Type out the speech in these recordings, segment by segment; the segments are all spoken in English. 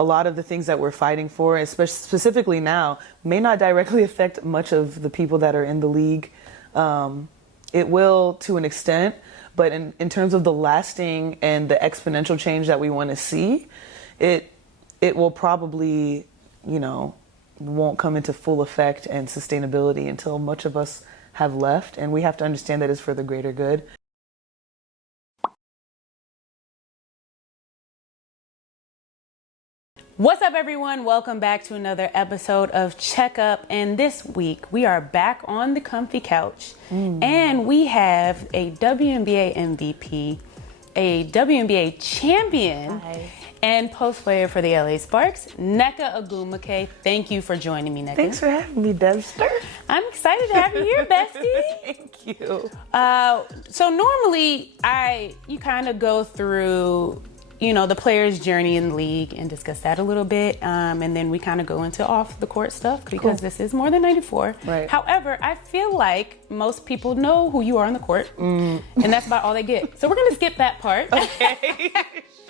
a lot of the things that we're fighting for, especially specifically now, may not directly affect much of the people that are in the league. It will to an extent, but in terms of the lasting and the exponential change that we want to see, it will probably, won't come into full effect and sustainability until much of us have left, and we have to understand that it's for the greater good. What's up, everyone? Welcome back to another episode of Checkup. And this week we are back on the comfy couch and we have a WNBA MVP, a WNBA champion, and post player for the LA Sparks, Nneka Ogwumike. Thank you for joining me, Nneka. Thanks for having me, Debster. I'm excited to have you here, bestie. Thank you. So normally you kind of go through the player's journey in the league and discuss that a little bit. And then we kind of go into off the court stuff because this is more than 94. Right. However, I feel like most people know who you are on the court and that's about all they get. So we're going to skip that part. Okay.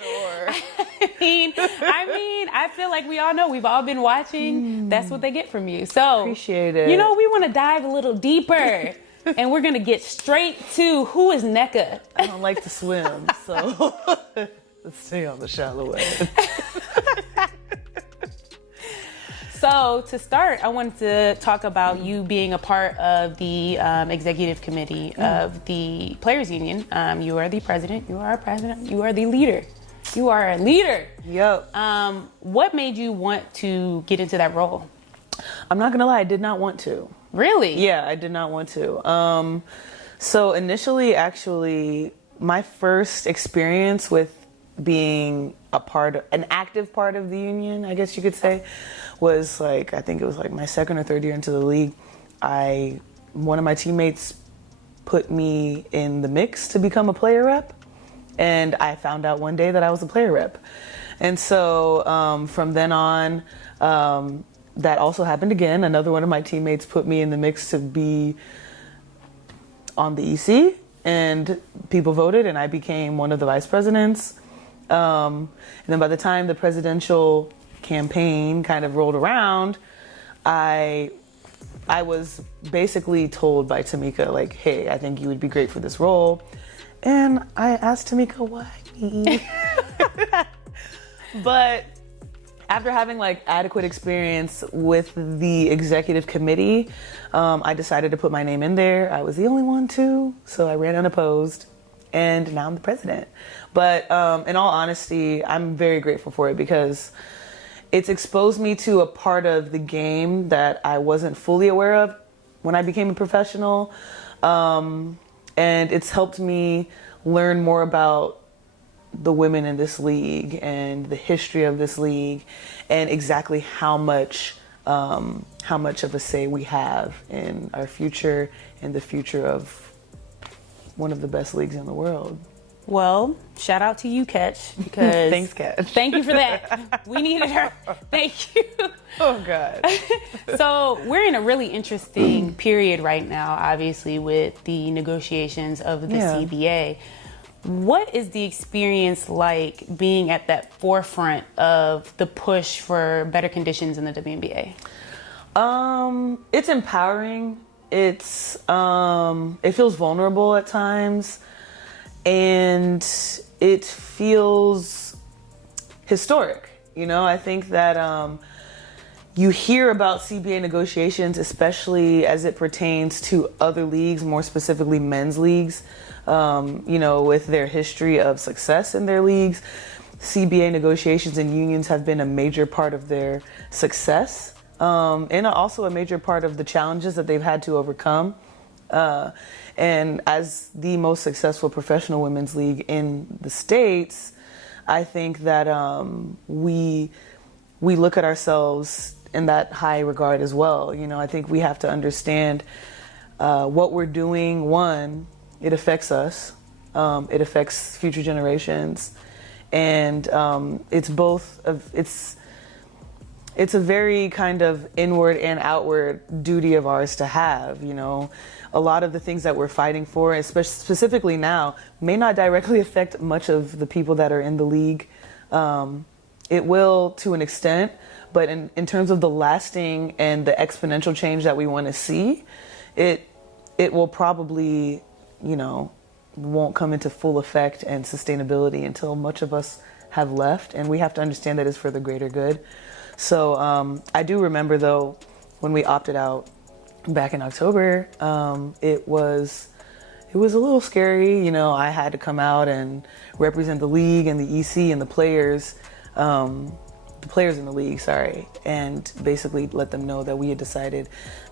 Sure. I feel like we all know, we've all been watching. That's what they get from you. So appreciate it. We want to dive a little deeper and we're going to get straight to who is Nneka. I don't like to swim, so let's stay on the shallow end. So to start, I wanted to talk about you being a part of the executive committee of the Players Union. You are the president. You are a president. You are the leader. You are a leader. Yep. What made you want to get into that role? I'm not gonna lie, I did not want to. Really? Yeah, I did not want to. So initially, actually, my first experience with being an active part of the union, I guess you could say, was I think it was my second or third year into the league. One of my teammates put me in the mix to become a player rep, and I found out one day that I was a player rep. And so from then on, that also happened again. Another one of my teammates put me in the mix to be on the EC, and people voted, and I became one of the vice presidents. And then by the time the presidential campaign kind of rolled around, I was basically told by Tamika, hey, I think you would be great for this role. And I asked Tamika, why me? But after having adequate experience with the executive committee, I decided to put my name in there. I was the only one too, so I ran unopposed. And now I'm the president. But in all honesty, I'm very grateful for it because it's exposed me to a part of the game that I wasn't fully aware of when I became a professional. And it's helped me learn more about the women in this league and the history of this league and exactly how much of a say we have in our future and the future of one of the best leagues in the world. Well, shout out to you, Catch, because thanks, Catch. Thank you for that. We needed her. Thank you. Oh God. So we're in a really interesting period right now, obviously, with the negotiations of the CBA. What is the experience like being at that forefront of the push for better conditions in the WNBA? It's empowering. It feels vulnerable at times, and it feels historic. I think that you hear about CBA negotiations, especially as it pertains to other leagues, more specifically men's leagues, with their history of success in their leagues. CBA negotiations and unions have been a major part of their success. And also a major part of the challenges that they've had to overcome. And as the most successful professional women's league in the States, I think that we look at ourselves in that high regard as well. I think we have to understand what we're doing. One, it affects us. It affects future generations. And it's a very kind of inward and outward duty of ours to have. A lot of the things that we're fighting for, especially specifically now, may not directly affect much of the people that are in the league. It will to an extent, but in terms of the lasting and the exponential change that we want to see, it will probably, won't come into full effect and sustainability until much of us have left, and we have to understand that it's for the greater good. So I do remember, though, when we opted out back in October, it was a little scary. I had to come out and represent the league and the EC and the players in the league, and basically let them know that we had decided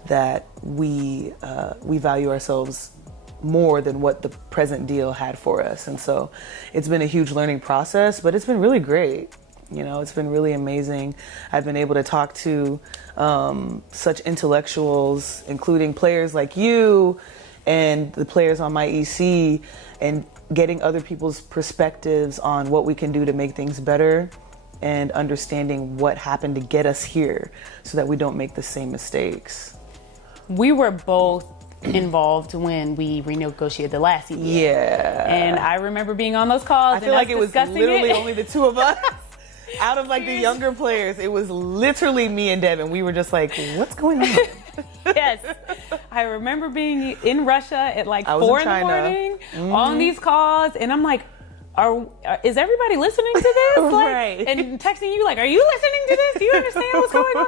that we value ourselves more than what the present deal had for us. And so it's been a huge learning process, but it's been really great. It's been really amazing. I've been able to talk to such intellectuals, including players like you and the players on my EC, and getting other people's perspectives on what we can do to make things better and understanding what happened to get us here so that we don't make the same mistakes. We were both involved when we renegotiated the last CBA. Yeah. And I remember being on those calls. I feel like it was literally only the two of us. Out of the younger players, it was literally me and Devin. We were just like, what's going on? Yes. I remember being in Russia at 4 in the morning on these calls, and I'm like, is everybody listening to this? Right. And texting you are you listening to this? Do you understand what's going on?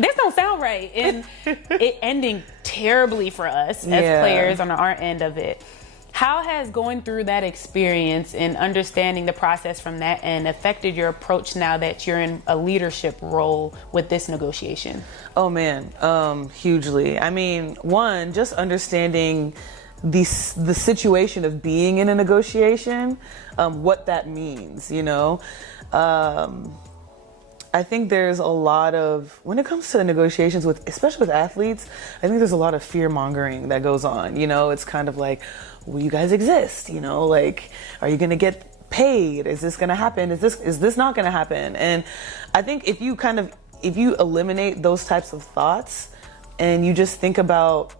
This don't sound right. And it ending terribly for us as players on our end of it. How has going through that experience and understanding the process from that end affected your approach now that you're in a leadership role with this negotiation? Oh man, hugely. I mean, one, just understanding the situation of being in a negotiation, what that means, I think there's a lot of, when it comes to negotiations especially with athletes, I think there's a lot of fear mongering that goes on. It's kind of like, well, you guys exist, are you going to get paid? Is this going to happen? Is this not going to happen? And I think if you eliminate those types of thoughts and you just think about,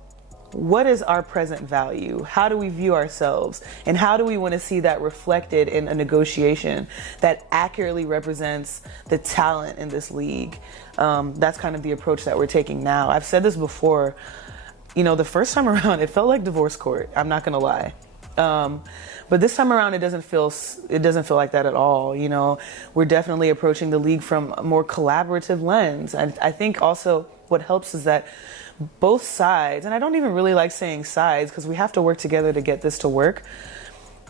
what is our present value? How do we view ourselves? And how do we want to see that reflected in a negotiation that accurately represents the talent in this league? That's kind of the approach that we're taking now. I've said this before, the first time around, it felt like divorce court. I'm not going to lie. But this time around, it doesn't feel like that at all. We're definitely approaching the league from a more collaborative lens. I think also what helps is that both sides, and I don't even really like saying sides because we have to work together to get this to work.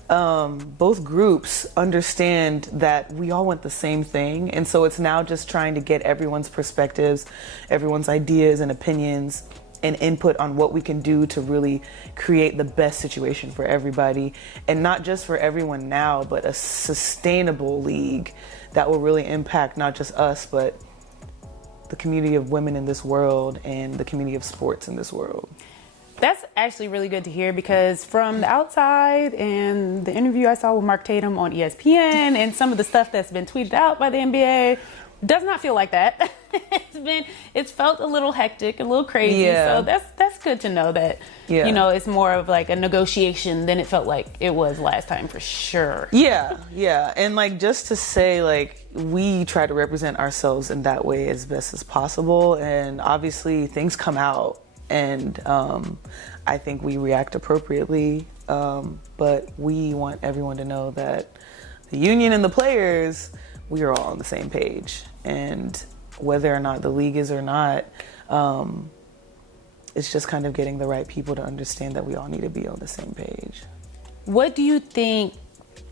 Both groups understand that we all want the same thing. And so it's now just trying to get everyone's perspectives, everyone's ideas and opinions and input on what we can do to really create the best situation for everybody. And not just for everyone now, but a sustainable league that will really impact not just us, but the community of women in this world and the community of sports in this world. That's actually really good to hear, because from the outside and the interview I saw with Mark Tatum on ESPN and some of the stuff that's been tweeted out by the NBA, does not feel like that. It's felt a little hectic, a little crazy. Yeah. So that's good to know that, it's more of a negotiation than it felt like it was last time, for sure. Yeah. And just to say, we try to represent ourselves in that way as best as possible. And obviously things come out, and I think we react appropriately. But we want everyone to know that the union and the players, we are all on the same page. And whether or not the league is or not, it's just kind of getting the right people to understand that we all need to be on the same page. What do you think,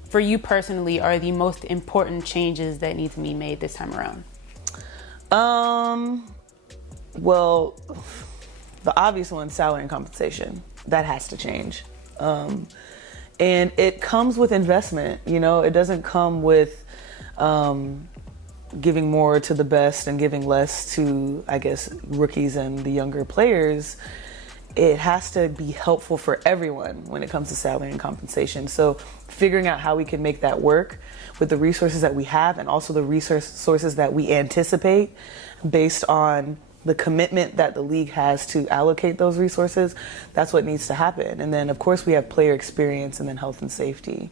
for you personally, are the most important changes that need to be made this time around? Well, the obvious one, salary and compensation. That has to change. And it comes with investment. It doesn't come with giving more to the best and giving less to, I guess, rookies and the younger players. It has to be helpful for everyone when it comes to salary and compensation. So figuring out how we can make that work with the resources that we have, and also the sources that we anticipate based on the commitment that the league has to allocate those resources, that's what needs to happen. And then, of course, we have player experience and then health and safety.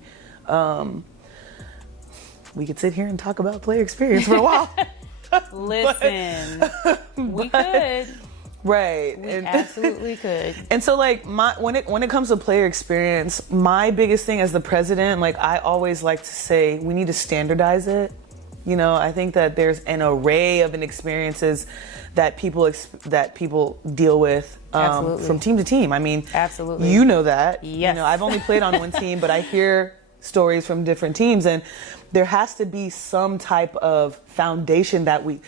we could sit here and talk about player experience for a while. Listen, we could. Right. We absolutely could. And so like when it comes to player experience, my biggest thing as the president, like I always like to say we need to standardize it. You know, I think that there's an array of experiences that people deal with from team to team. I mean, absolutely. You know that. Yes. You know, I've only played on one team, but I hear stories from different teams, and there has to be some type of foundation that we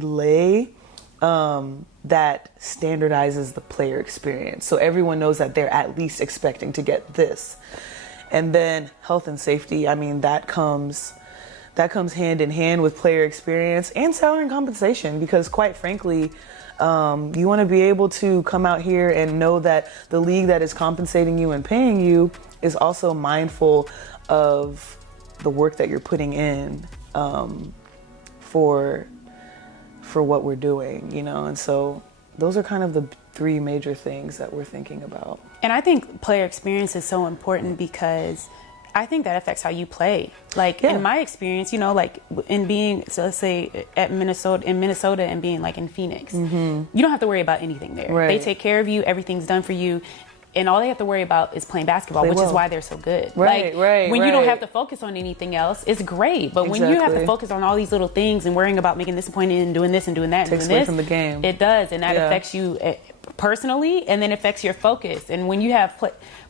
lay that standardizes the player experience, so everyone knows that they're at least expecting to get this. And then health and safety, I mean, that comes hand in hand with player experience and salary and compensation, because quite frankly, you want to be able to come out here and know that the league that is compensating you and paying you is also mindful of the work that you're putting in for what we're doing, you know. And so those are kind of the three major things that we're thinking about. And I think player experience is so important because I think that affects how you play. Like in my experience, you know, like in being, so let's say in Minnesota and being like in Phoenix, you don't have to worry about anything there. Right. They take care of you, everything's done for you. And all they have to worry about is playing basketball, which is why they're so good. Right, like, when you don't have to focus on anything else, it's great. But when you have to focus on all these little things and worrying about making this appointment and doing this and doing that and takes doing away this, from the game. It does, and that affects you personally, and then affects your focus. And when you have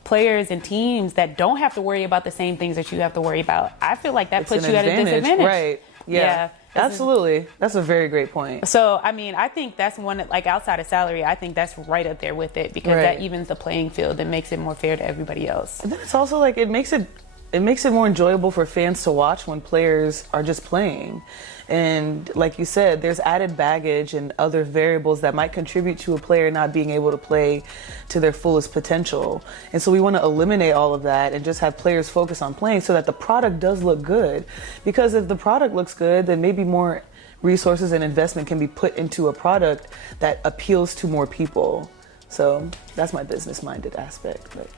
players and teams that don't have to worry about the same things that you have to worry about, I feel like that puts you at a disadvantage. Right. Yeah. Absolutely. That's a very great point. So, I mean, I think that's one that, like, outside of salary, I think that's right up there with it, because that evens the playing field and makes it more fair to everybody else. And then it's also like it makes it more enjoyable for fans to watch when players are just playing. And like you said, there's added baggage and other variables that might contribute to a player not being able to play to their fullest potential. And so we want to eliminate all of that and just have players focus on playing so that the product does look good. Because if the product looks good, then maybe more resources and investment can be put into a product that appeals to more people. So that's my business-minded aspect. But.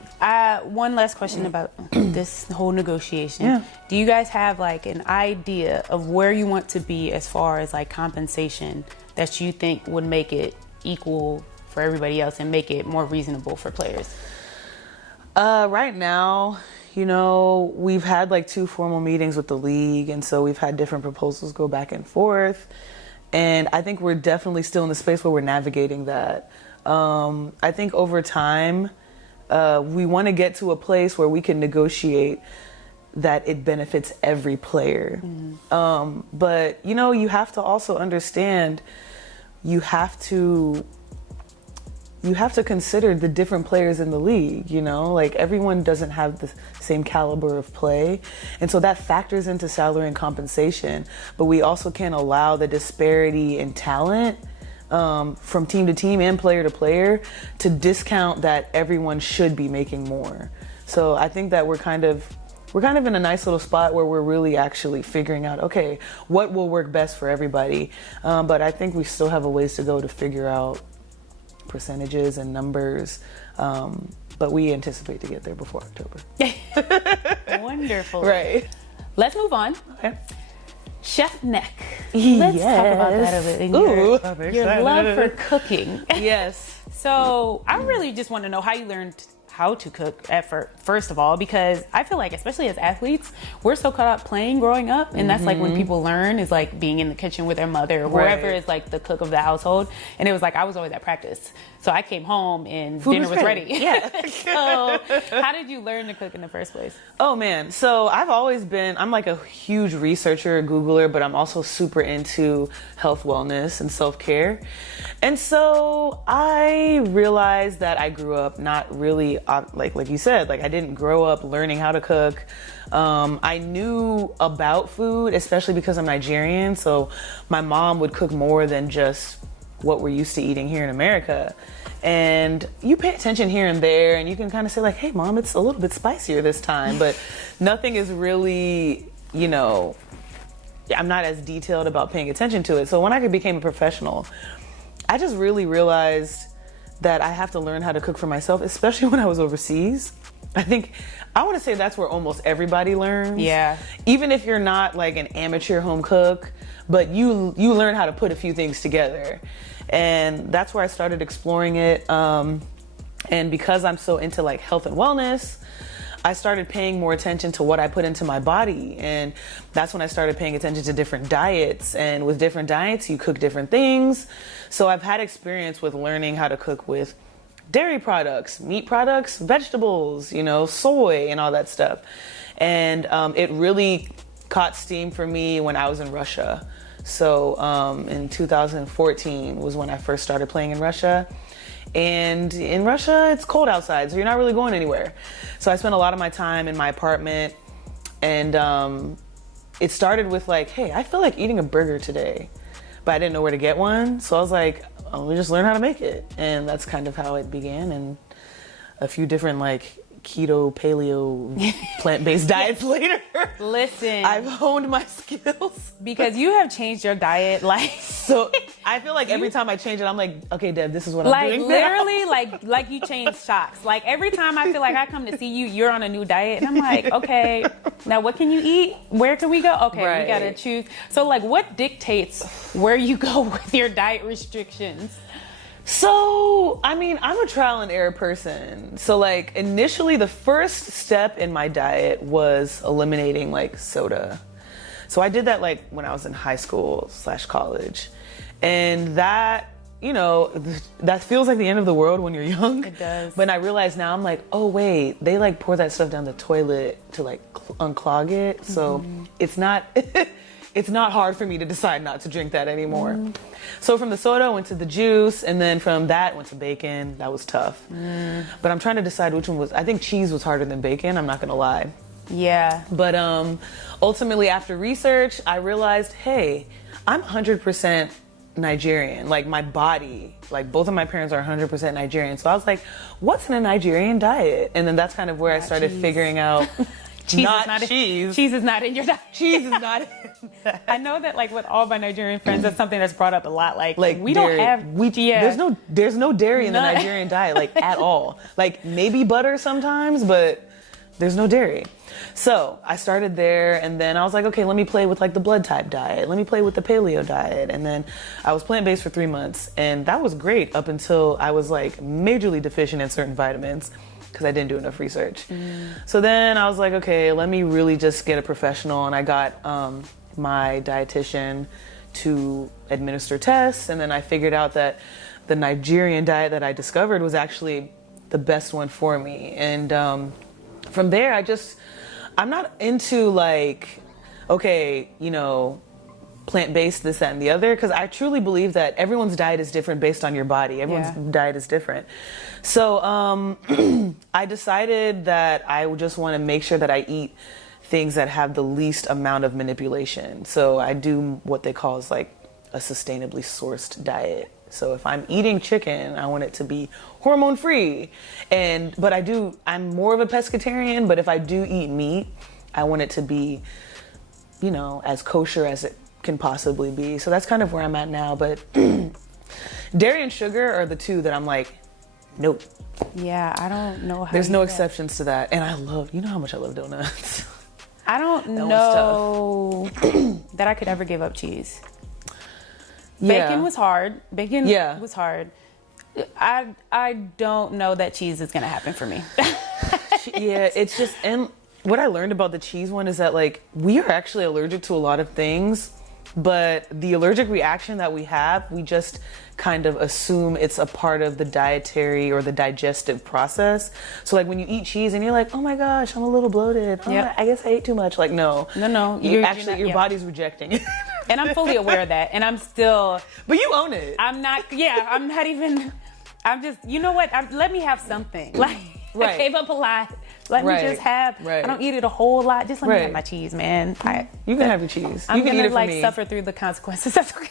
One last question about this whole negotiation. Yeah. Do you guys have like an idea of where you want to be as far as like compensation that you think would make it equal for everybody else and make it more reasonable for players? Right now, you know, we've had like 2 formal meetings with the league, and so we've had different proposals go back and forth. And I think we're definitely still in the space where we're navigating that. I think over time, we want to get to a place where we can negotiate that it benefits every player. But, you know, you have to also understand, you have to consider the different players in the league, you know, like everyone doesn't have the same caliber of play. And so that factors into salary and compensation, but we also can't allow the disparity in talent from team to team and player to player to discount that everyone should be making more. So I think that we're kind of in a nice little spot where we're really actually figuring out, okay, what will work best for everybody. But I think we still have a ways to go to figure out percentages and numbers. But we anticipate to get there before October. Wonderful. Right. Let's move on. Okay. Chef Neck. Let's talk about that a bit. Your love for cooking. Yes. So I really just want to know how you learned how to cook first of all, because I feel like, especially as athletes, we're so caught up playing growing up, and that's like when people learn is like being in the kitchen with their mother or whoever is like the cook of the household. And it was like I was always at practice, so I came home and dinner was ready. Yeah. So how did you learn to cook in the first place? Oh man, so I'm like a huge researcher, a Googler, but I'm also super into health, wellness, and self-care. And so I realized that I grew up not really, like you said, like I didn't grow up learning how to cook. I knew about food, especially because I'm Nigerian, so my mom would cook more than just what we're used to eating here in America. And you pay attention here and there, and you can kind of say like, hey mom, it's a little bit spicier this time, but nothing is really, you know, I'm not as detailed about paying attention to it. So when I became a professional, I just really realized that I have to learn how to cook for myself, especially when I was overseas. I want to say that's where almost everybody learns. Yeah. Even if you're not like an amateur home cook, but you learn how to put a few things together. And that's where I started exploring it. And because I'm so into like health and wellness, I started paying more attention to what I put into my body. And that's when I started paying attention to different diets. And with different diets, you cook different things. So I've had experience with learning how to cook with dairy products, meat products, vegetables, soy and all that stuff. And it really caught steam for me when I was in Russia. So in 2014 was when I first started playing in Russia. And in Russia, it's cold outside, so you're not really going anywhere. So I spent a lot of my time in my apartment, and it started with like, hey, I feel like eating a burger today, but I didn't know where to get one. So I was like, let me just learn how to make it. And that's kind of how it began. And a few different like keto, paleo, plant-based diets later. Listen, I've honed my skills. Because you have changed your diet, like. So I feel like every time I change it, I'm like, okay, Deb, this is what I'm doing. Literally, like you change shocks. Like every time I feel like I come to see you, you're on a new diet, and I'm like, okay, now what can you eat? Where can we go? Okay, right. We gotta choose. So like, what dictates where you go with your diet restrictions? So, I'm a trial and error person. So like initially the first step in my diet was eliminating like soda. So I did that like when I was in high school / college. And that, that feels like the end of the world when you're young. It does. But I realize now I'm like, oh wait, they like pour that stuff down the toilet to like unclog it. So it's not it's not hard for me to decide not to drink that anymore. So from the soda, I went to the juice, and then from that, went to bacon. That was tough. But I'm trying to decide which one was, I think cheese was harder than bacon, I'm not gonna lie. Yeah. But ultimately, after research, I realized, hey, I'm 100% Nigerian. Like my body, like both of my parents are 100% Nigerian. So I was like, what's in a Nigerian diet? And then that's kind of where I started figuring out cheese not is not cheese. Cheese is not in your diet. Cheese is not in that. I know that like with all my Nigerian friends, that's something that's brought up a lot. Like we dairy. don't have There's no dairy in the None. Nigerian diet, like at all. Like maybe butter sometimes, but there's no dairy. So I started there, and then I was like, okay, let me play with like the blood type diet. Let me play with the paleo diet. And then I was plant-based for 3 months, and that was great up until I was like majorly deficient in certain vitamins because I didn't do enough research. So then I was like, okay, let me really just get a professional, and I got my dietitian to administer tests, and then I figured out that the Nigerian diet that I discovered was actually the best one for me. And from there, I'm not into like, okay, plant-based, this, that, and the other, because I truly believe that everyone's diet is different based on your body. Everyone's diet is different. So I decided that I would just want to make sure that I eat things that have the least amount of manipulation. So I do what they call is like a sustainably sourced diet. So if I'm eating chicken, I want it to be hormone free. But I'm more of a pescatarian, but if I do eat meat, I want it to be, as kosher as it can possibly be. So that's kind of where I'm at now. But dairy and sugar are the two that I'm like, nope. Yeah, I don't know how. There's no exceptions to that. And you know how much I love donuts. I don't know that I could ever give up cheese. Bacon was hard. Was hard. I don't know that cheese is gonna happen for me. Yeah, it's just, and what I learned about the cheese one is that like we are actually allergic to a lot of things, but the allergic reaction that we have, we just kind of assume it's a part of the dietary or the digestive process. So like when you eat cheese and you're like, oh my gosh, I'm a little bloated. Oh, I guess I ate too much. Like no. Your body's rejecting it. And I'm fully aware of that. And I'm still. But you own it. I'm not even. I'm just. You know what? Let me have something. Like I gave up a lot. Let me just have. I don't eat it a whole lot. Just let me have my cheese, man. You can have your cheese. I'm you can gonna eat it like for me. suffer through the consequences. That's okay.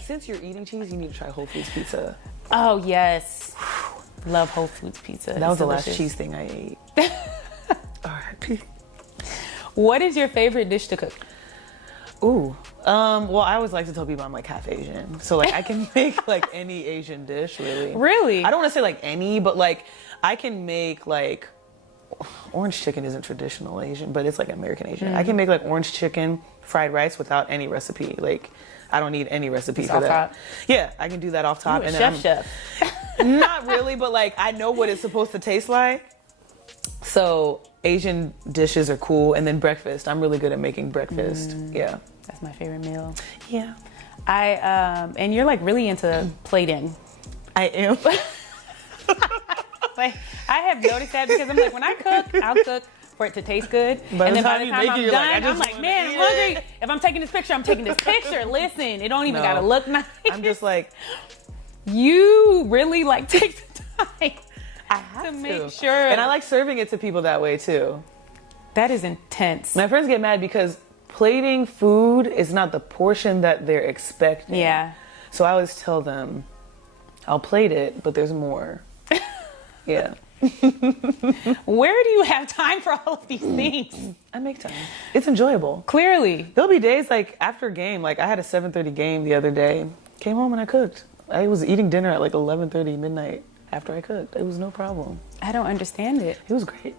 Since you're eating cheese, you need to try Whole Foods pizza. Oh yes, love Whole Foods pizza. That was the last cheese thing I ate. R.I.P. What is your favorite dish to cook? Ooh. Well, I always like to tell people I'm like half Asian. So like I can make like any Asian dish really. Really? I don't want to say like any, but like I can make like orange chicken isn't traditional Asian, but it's like American Asian. I can make like orange chicken fried rice without any recipe. Like, I don't need any recipe for that. Top. Yeah, I can do that off top. You're a chef. Not really, but like I know what it's supposed to taste like. So Asian dishes are cool, and then breakfast. I'm really good at making breakfast. Yeah, That's my favorite meal. yeah, And you're like really into plating. I am. Like, I have noticed that because I'm like, when I cook, I'll cook for it to taste good. By and the then by time the you time make I'm it, you're done, like, I just I'm like, wanna man, I'm eat hungry. it. If I'm taking this picture, I'm taking this picture. Listen, it don't even No. gotta look nice. I'm just like, You really like take the time I have to make to. sure. And I like serving it to people that way too. That is intense. My friends get mad because plating food is not the portion that they're expecting. Yeah. So I always tell them, I'll plate it, but there's more. Yeah. Where do you have time for all of these things? I make time. It's enjoyable. Clearly. There'll be days like after a game, like I had a 7:30 game the other day. Came home and I cooked. I was eating dinner at like 11:30 midnight after I cooked. It was no problem. I don't understand it. It was great.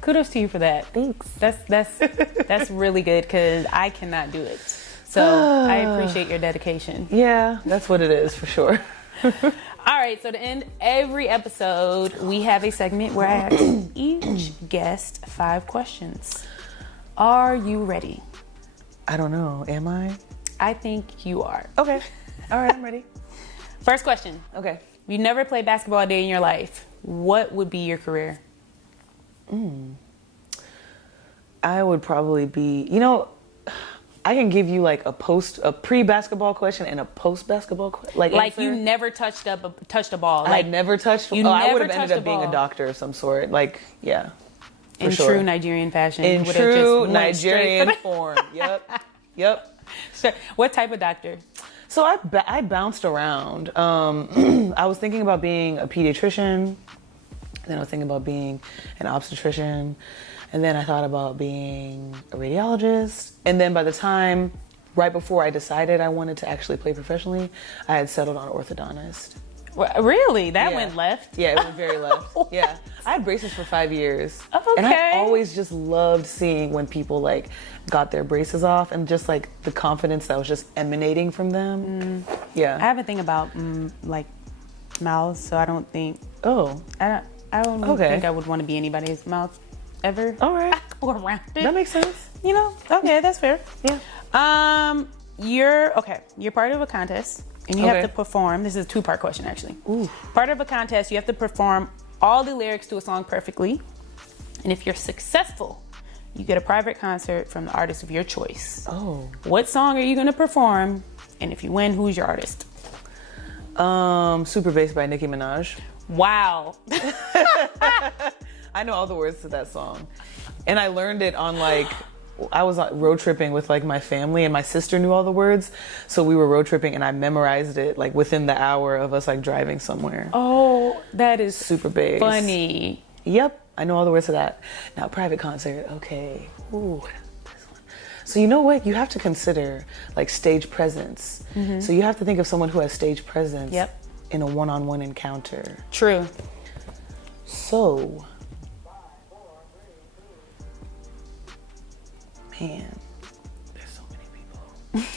Kudos to you for that. Thanks. That's really good because I cannot do it. So I appreciate your dedication. Yeah, that's what it is for sure. All right, so to end every episode, we have a segment where I ask each guest 5 questions. Are you ready? I don't know. Am I? I think you are. Okay. All right, I'm ready. First question. Okay. You never played basketball a day in your life. What would be your career? I would probably be, I can give you like a pre-basketball question and a post-basketball question. Like you never touched a ball. I Like never touched. you I never would have ended touched up being a a ball. doctor of some sort. Like, yeah. in sure. true Nigerian fashion. In you would've true just went straight Nigerian for form. Yep. the- What type of doctor? So I bounced around. I was thinking about being a pediatrician. Then I was thinking about being an obstetrician. And then I thought about being a radiologist. And then by the time, right before I decided I wanted to actually play professionally, I had settled on orthodontist. Really? That Yeah. went left? Yeah, it went very left. Yeah. I had braces for 5 years. Okay. And I always just loved seeing when people like got their braces off and just like the confidence that was just emanating from them. Yeah. I have a thing about like mouths, so I don't think Oh, I don't Okay. think I would want to be anybody's mouth ever. all right. Or around it. That makes sense. Okay, that's fair. Yeah. You're part of a contest and you have Okay. to perform. This is a 2-part question actually. Ooh. Part of a contest, you have to perform all the lyrics to a song perfectly. And if you're successful, you get a private concert from the artist of your choice. Oh. What song are you going to perform? And if you win, who's your artist? Super Bass by Nicki Minaj. Wow. I know all the words to that song. And I learned it on like, I was road tripping with like my family and my sister knew all the words. So we were road tripping and I memorized it like within the hour of us like driving somewhere. Oh, that is Super Bass. funny. Yep, I know all the words to that. Now, private concert, okay. Ooh, this one. So you know what? You have to consider like stage presence. So you have to think of someone who has stage presence Yep. in a one-on-one encounter. True. So, man, there's so many people.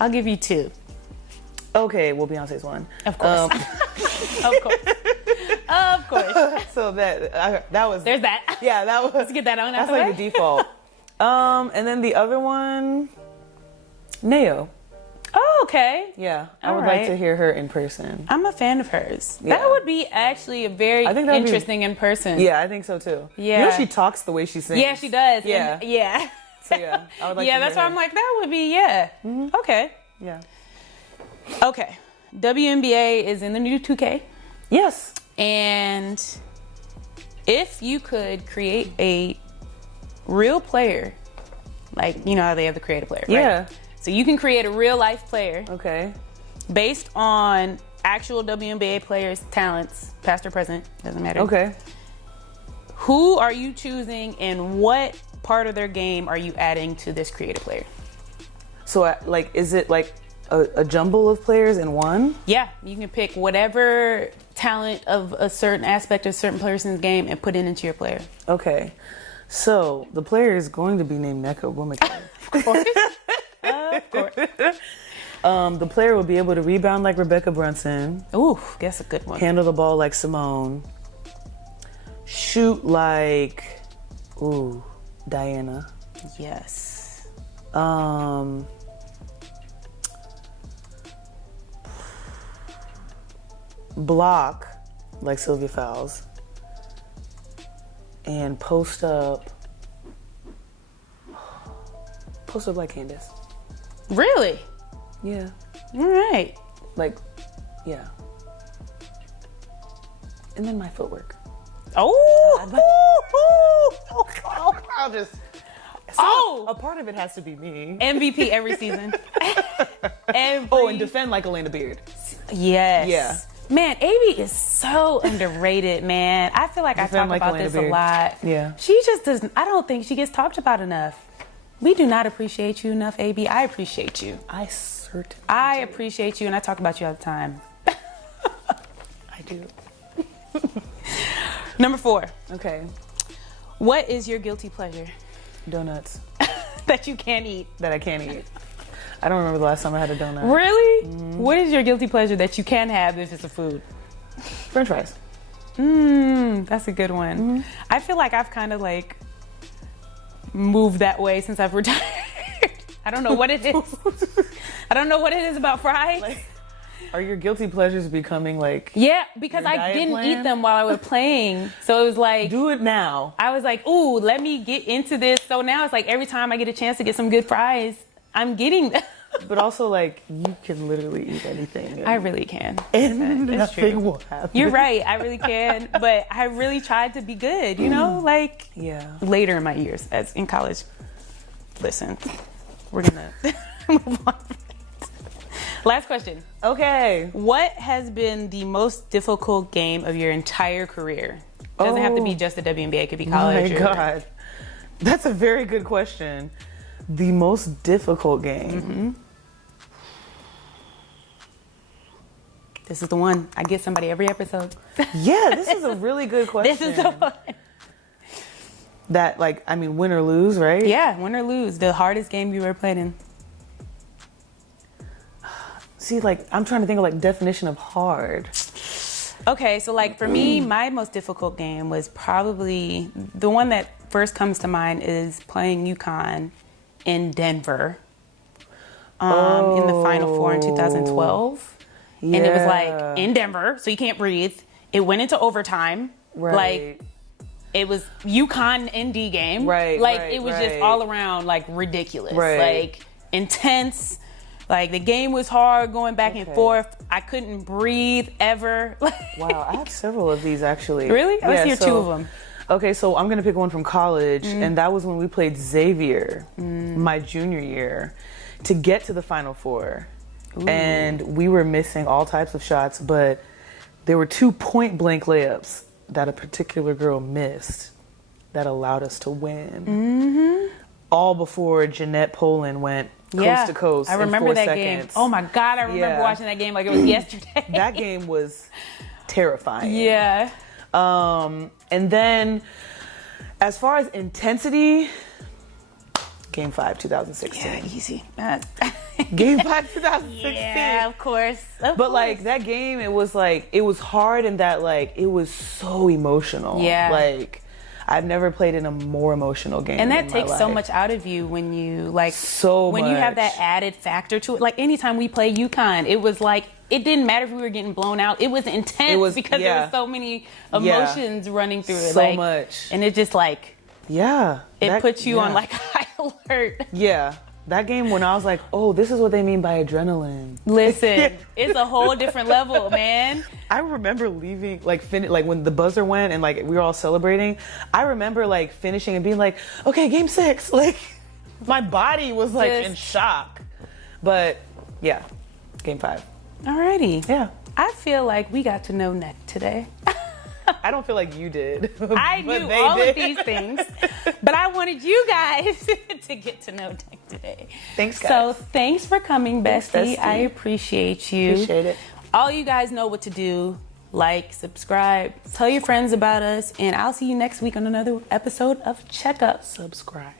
I'll give you 2. Okay, well, Beyonce's one. Of course. Of course. Of course. So that was. There's that. Yeah, that was. Let's get that on. That's out the like way. the default. And then the other one, Neo. Oh, okay. Yeah, I All would right. like to hear her in person. I'm a fan of hers. Yeah. That would be actually a very I think that would be- interesting in person. Yeah, I think so too. Yeah. You know, she talks the way she sings. Yeah, she does. Yeah. And- yeah. So yeah, I would like Yeah, to that's hear why her. I'm like, that would be, yeah. Okay. Yeah. Okay. WNBA is in the new 2K. Yes. And if you could create a real player, like, you know how they have the creative player, right? Yeah. So you can create a real life player Okay. based on actual WNBA players' talents, past or present, doesn't matter. Okay. Who are you choosing and what part of their game are you adding to this creative player? So like, is it like a jumble of players in one? Yeah, you can pick whatever talent of a certain aspect of a certain person's game and put it into your player. Okay. So the player is going to be named Nneka Ogwumike. Of course. Of course. The player will be able to rebound like Rebecca Brunson. Ooh, that's a good one. Handle the ball like Simone. Shoot like, Diana. Yes. Block like Sylvia Fowles. And post up like Candace. Really? Yeah. All right. Like, yeah. And then my footwork. Oh! I'll just. A part of it has to be me. MVP every season. And defend like Elena Beard. Yes. Yeah. Man, AB is so underrated, man. I feel like Defend I talk like about Elena this a Beard. lot. Yeah. She just doesn't, I don't think she gets talked about enough. We do not appreciate you enough, AB. I appreciate you. I certainly I do. appreciate you, and I talk about you all the time. I do. Number 4. Okay. What is your guilty pleasure Donuts that you can't eat? that I can't eat. I don't remember the last time I had a donut. Really? What is your guilty pleasure that you can have if it's a food? French fries. That's a good one. I feel like I've kind of like moved that way since I've retired. I don't know what it is. I don't know what it is about fries. Like, are your guilty pleasures becoming like? Yeah, because Your I diet didn't plan? eat them while I was playing. So it was like, Do it now. I was like, ooh, let me get into this. So now it's like every time I get a chance to get some good fries, I'm getting them. But also, like, you can literally eat anything. I really can. And It's nothing true. will happen. You're right. I really can. But I really tried to be good, you know, like Yeah. later in my years as in college. Listen, we're going to move on. Last question. Okay. What has been the most difficult game of your entire career? Doesn't have to be just the WNBA. It could be college. Oh my God. That's a very good question. The most difficult game. This is the one. I get somebody every episode. Yeah, this is a really good question. This is the one. That, like, I mean, win or lose, right? Yeah, win or lose. The hardest game you ever played in. See, like, I'm trying to think of, like, definition of hard. Okay, so like for me, my most difficult game was probably the one that first comes to mind is playing UConn in Denver in the Final Four in 2012. And it was like in Denver, so you can't breathe. It went into overtime. Right. Like it was UConn ND game. Right, Like right, it was right. just all around like ridiculous. Right. Like intense. Like the game was hard going back and forth. I couldn't breathe ever. Wow, I have several of these actually. Really? Let's hear so- 2 of them. Okay, so I'm gonna pick one from college, and that was when we played Xavier my junior year to get to the Final Four. And we were missing all types of shots, but there were 2 point blank layups that a particular girl missed that allowed us to win. All before Jeanette Poland went coast to coast. I remember in 4 that seconds. game. Oh my God, I remember watching that game like it was yesterday. That game was terrifying. Yeah. And then as far as intensity, Game 5, 2016. Yeah, easy. Game 5, 2016. Yeah, of course. But like that game, it was hard in that like it was so emotional. Yeah. Like I've never played in a more emotional game. And that in takes my so life. much out of you when you like When you have that added factor to it. Like anytime we play UConn, it was like it didn't matter if we were getting blown out. It was intense because there were so many emotions running through it. So like, much. And it just like it puts you on like high alert. Yeah. That game when I was like, oh, this is what they mean by adrenaline. Listen, it's a whole different level, man. I remember leaving, like when the buzzer went and like we were all celebrating. I remember like finishing and being like, okay, Game 6. Like my body was like in shock. But yeah, Game 5. Alrighty. Yeah. I feel like we got to know Nneka today. I don't feel like you did. I knew all of these things, but I wanted you guys to get to know Nneka today. Thanks, guys. So thanks for coming, bestie. Thanks, bestie. I appreciate you. Appreciate it. All you guys know what to do. like, subscribe, tell your friends about us, and I'll see you next week on another episode of Checkup. Subscribe.